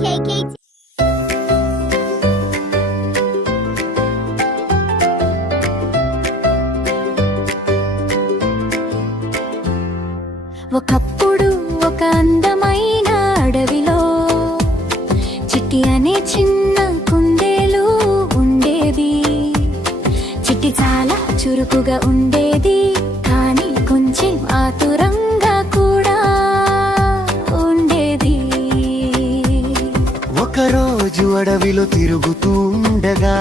KKT. ఒకప్పుడు ఒక అందమైన అడవిలో చిట్టి అనే చిన్న కుందేలు ఉండేది. చిట్టి చాలా చురుకుగా ఉండేది, కానీ కొంచెం ఆతురంగా కూడా ఉండేది. ఒకరోజు అడవిలో తిరుగుతూ ఉండగా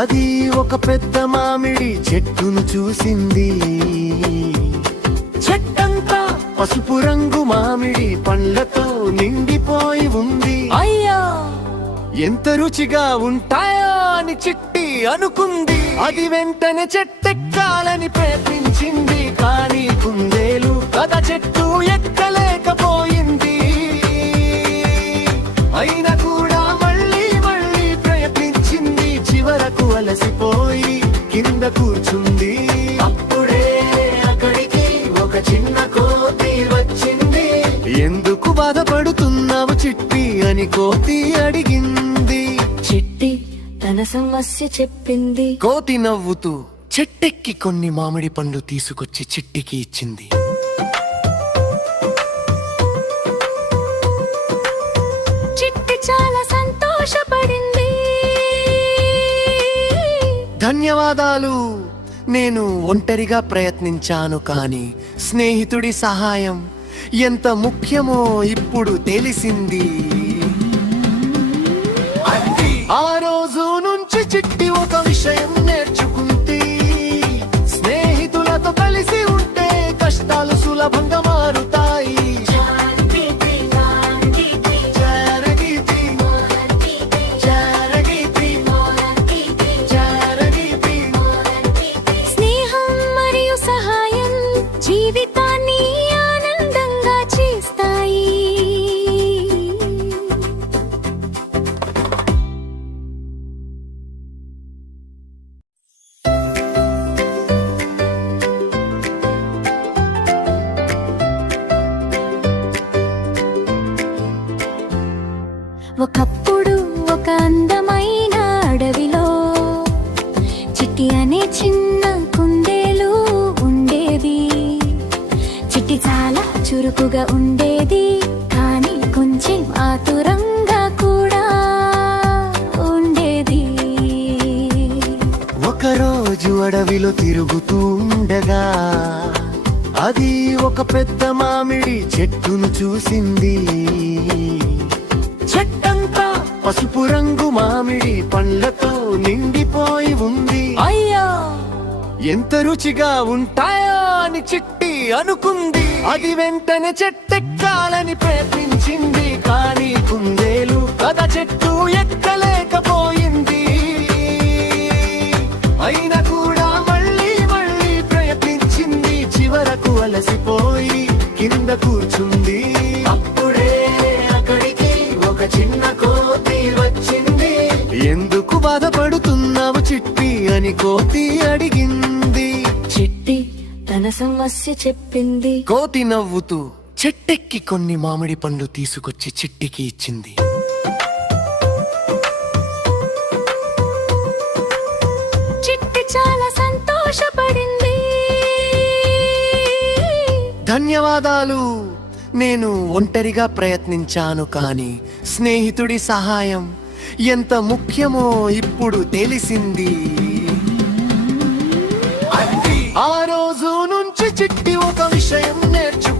అది ఒక పెద్ద మామిడి చెట్టును చూసింది. చెట్టంతా పసుపు రంగు మామిడి పండ్లతో నిండిపోయి ఉంది. అయ్యో, ఎంత రుచిగా ఉంటాయో అని చిట్టి అనుకుంది. అది వెంటనే చెట్టెక్కాలని ప్రయత్నించింది, కానీ కుందేలు కథ చెట్టు ఎక్కలేకపోయింది. అయినా కూడా మళ్ళీ మళ్ళీ ప్రయత్నించింది. చివరకు అలసిపోయి కింద కూర్చుంది. అప్పుడే అక్కడికి ఒక చిన్న కోతి వచ్చింది. ఎందుకు బాధపడుతున్నావు చిట్టి అని కోతి అడిగింది. చిట్టి తన సమస్య చెప్పింది. కోతి నవ్వుతూ చెట్టెక్కి కొన్ని మామిడి పండ్లు తీసుకొచ్చి చిట్టికి ఇచ్చింది. చిట్టి చాలా సంతోషపడింది. ధన్యవాదాలు, నేను ఒంటరిగా ప్రయత్నించాను, కానీ స్నేహితుడి సహాయం ఎంత ముఖ్యమో ఇప్పుడు తెలిసింది. ఆ రోజు నుంచి చిట్టి ఒక విషయం నేర్చుకుంది. స్నేహితులతో కలిసి ఉంటే కష్టాలు సులభంగా మారుతాయి. స్నేహం మరియు సహాయం జీవితాన్ని ఆనందంగా చేస్తాయి. ఒకప్పుడు ఒక అందమైన అడవిలో చిట్టి అనే చిన్న కుందేలు ఉండేది. చిట్టి చాలా చురుకుగా ఉండేది, కానీ కొంచెం ఆతురంగా కూడా ఉండేది. ఒకరోజు అడవిలో తిరుగుతూ ఉండగా అది ఒక పెద్ద మామిడి చెట్టును చూసింది. చెట్టంతా పసుపు రంగు మామిడి పండ్లతో నిండిపోయి ఉంది. అయ్యో, ఎంత రుచిగా ఉంటాయో అని చిట్టి అనుకుంది. అది వెంటనే చెట్టెక్కాలని ప్రయత్నించింది, కానీ కుందేలు కథ చెట్టు ఎక్కలేకపోయింది. అయినా కూడా మళ్ళీ మళ్ళీ ప్రయత్నించింది. చివరకు అలసిపోయి కింద కూర్చుంది. అప్పుడే అక్కడికి ఒక చిన్న కోతి వచ్చింది. ఎందుకు బాధపడుతున్నావు చిట్టి అని కోతి అడిగింది. చిట్టి తన సమస్య చెప్పింది. కోతి నవ్వుతూ చెట్టెక్కి కొన్ని మామిడి పండ్లు తీసుకొచ్చి చిట్టికి ఇచ్చింది. చిట్టి చాలా సంతోషపడింది. ధన్యవాదాలు, నేను ఒంటరిగా ప్రయత్నించాను, కానీ స్నేహితుడి సహాయం ఎంత ముఖ్యమో ఇప్పుడు తెలిసింది. ఆ రోజు నుంచి చిట్టి ఒక విషయం నేర్చుకుంది.